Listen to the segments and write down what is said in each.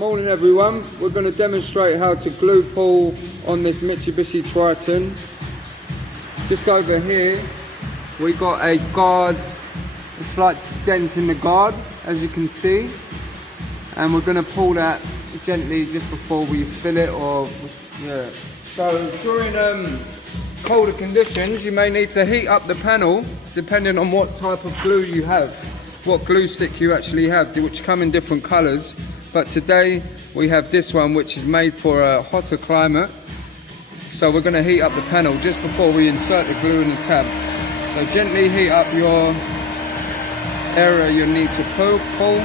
Morning everyone, we're going to demonstrate how to glue pull on this Mitsubishi Triton. Just over here we got a guard, a slight dent in the guard as you can see, and we're going to pull that gently just before we fill it, or yeah. So during colder conditions you may need to heat up the panel depending on what type of glue you have, what glue stick you actually have, which come in different colours. But today we have this one which is made for a hotter climate. So we're going to heat up the panel just before we insert the glue in the tab. So gently heat up your area you need to pull.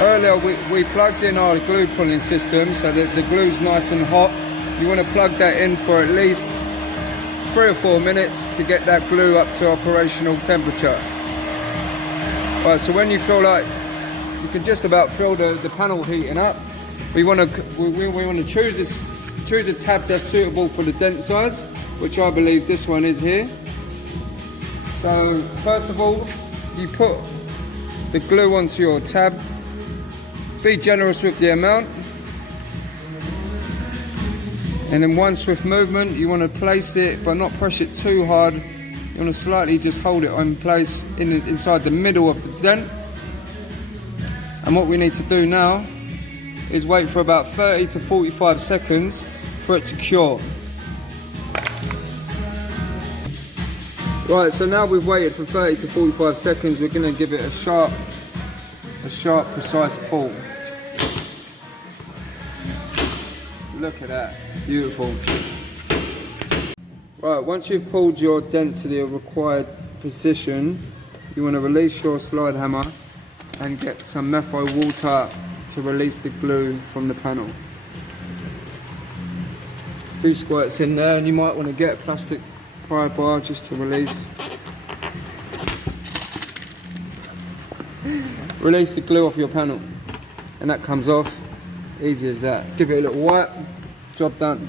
Earlier we plugged in our glue pulling system so that the glue's nice and hot. You want to plug that in for at least 3 or 4 minutes to get that glue up to operational temperature. Right, so when you feel like you can just about feel the panel heating up, we want to choose a tab that's suitable for the dent size, which I believe this one is here. So first of all, you put the glue onto your tab. Be generous with the amount, and then one swift movement. You want to place it but not push it too hard. You want to slightly just hold it in place inside the middle of the dent. And what we need to do now is wait for about 30 to 45 seconds for it to cure. Right, so now we've waited for 30 to 45 seconds, we're going to give it a sharp, precise pull. Look at that, beautiful. Right, once you've pulled your dent to the required position, you want to release your slide hammer and get some methyl water to release the glue from the panel. A few squirts in there, and you might want to get a plastic pry bar just to release the glue off your panel, and that comes off, easy as that. Give it a little wipe, job done.